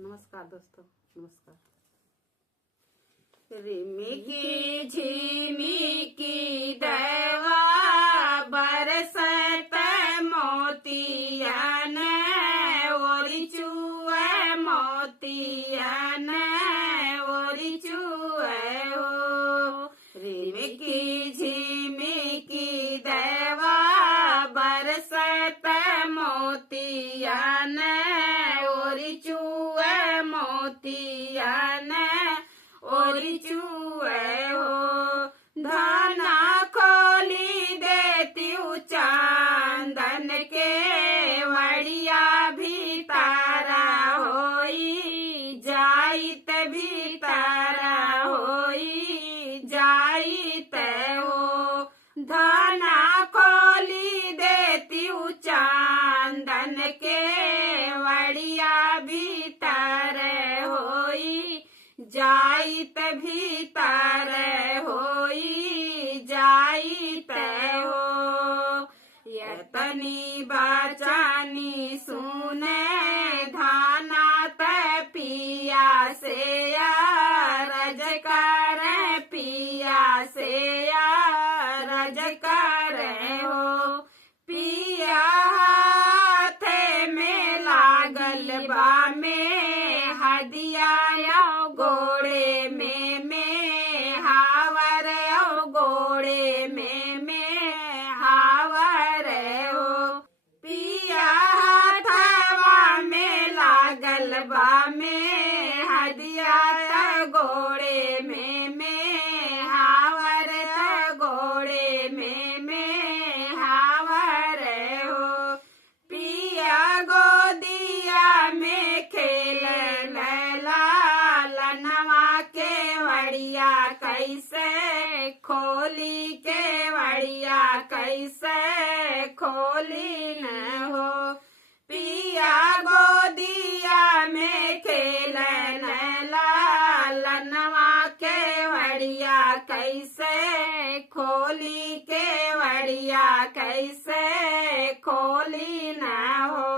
नमस्कार दोस्तों, नमस्कार। रिमिकी झिमिकी देवा बरसत मोतियन ओरी चुए मोतियन ओरी चुए हो। रिमिकी झिमिकी देवा बरसत मोतियन ओरी चुए मोतियन ओरी चुए हो। धना खोली देती चांदन के वड़िया भीतारा होई जाइत भीतारा होई जाइत हो। धना खोली देती चांदन के वड़िया भीतर होई जाइत भीतर होई जाइत हो। यतनी बचानी सुने धाना त पिया से रजकार पिया से रजकार हो। पिया हाथे में लागल बा में हदिया गोड़े में हावर गोड़े में हावर हो। पिया हाथवा में लागल बा में हदिया गोड़े में हावर गोड़े में हावर हो। पिया गोदिया में खेल ललनवा के वड़िया कैसे खोली के वड़िया कैसे खोली न हो। पिया गोदिया में खेल ललनवा के वड़िया कैसे खोली के वड़िया कैसे खोली न हो।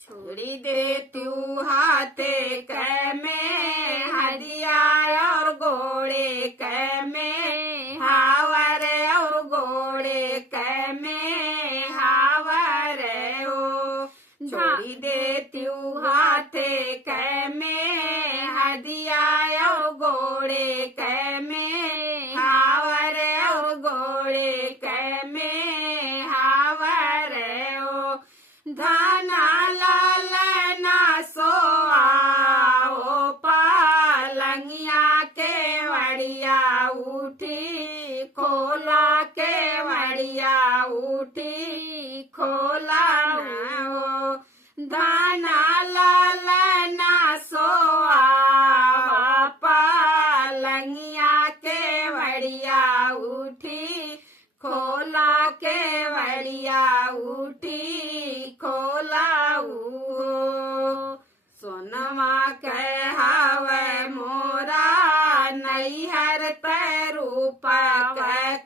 छोड़ी दे तू हाथे कै में हदिया और गोड़े कै में हावर और गोड़े कै में हावर हो। छोड़ी दे तू हाथे कै में हदिया और गोड़े कै में हावर और गोड़े कै में हावर हो। धना लालना सोआओ पालंगिया के वड़िया उठी खोला के वड़िया उठी खोला न हो। धना लालना सोआओ पालंगिया के वड़िया उठी खोला के वड़िया उठी खोला हो। सोनवा के हवे मोरा नैहर रूप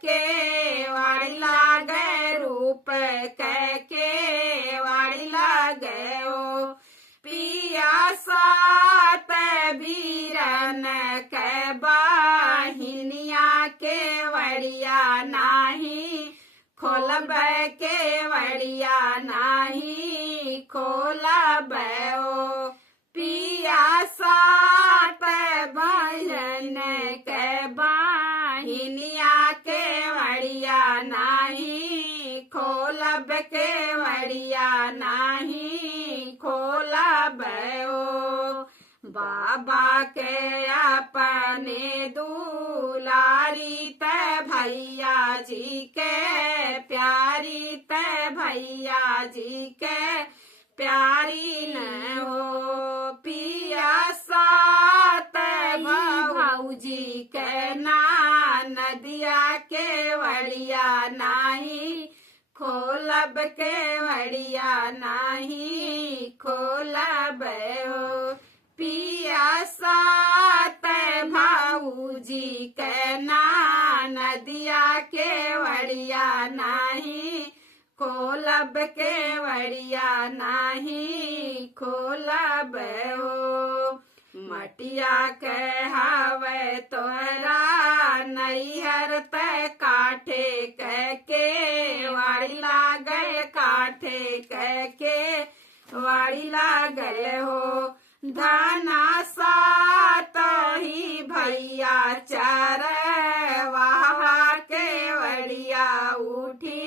के वाड़ी लागे रूप के वाड़ी लागे हो। पिया सात बीरन के बाहिनिया के वड़िया नाही खोलब के वड़िया नाही खोलब हो। पिया सात भजन के बाहिनिया के वड़िया नाही खोलब के वड़िया नाही खोलब हो। बाबा के अपने दुलारी त भैया जी के प्यारी त भैया जी के प्यारी न हो। पिया सात भौजी के नदिया के वड़िया नाही खोलब के वड़िया नाही खोलब हो। पिया सात भाऊजी के नदिया के वड़िया नाही खोलब के वड़िया नाही खो सब हो। मटिया के हवे तोहरा नैहर ते काठे के वाड़ी लागल काठे के वाड़ी लागल हो। धाना सात ही भैया चरवाहा के वड़िया उठी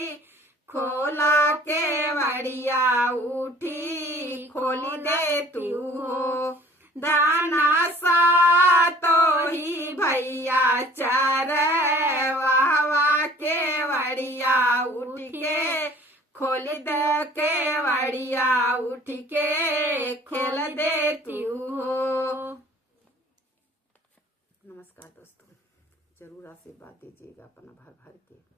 खोला के वड़िया उठी खोली दे तू हो। धाना सातो ही भैया चरवाहा के वड़िया उठ के खोल दे के वड़िया उठ के खोल दे तू हो। नमस्कार दोस्तों, जरूर आशीर्वाद दीजिएगा अपना भर भर के।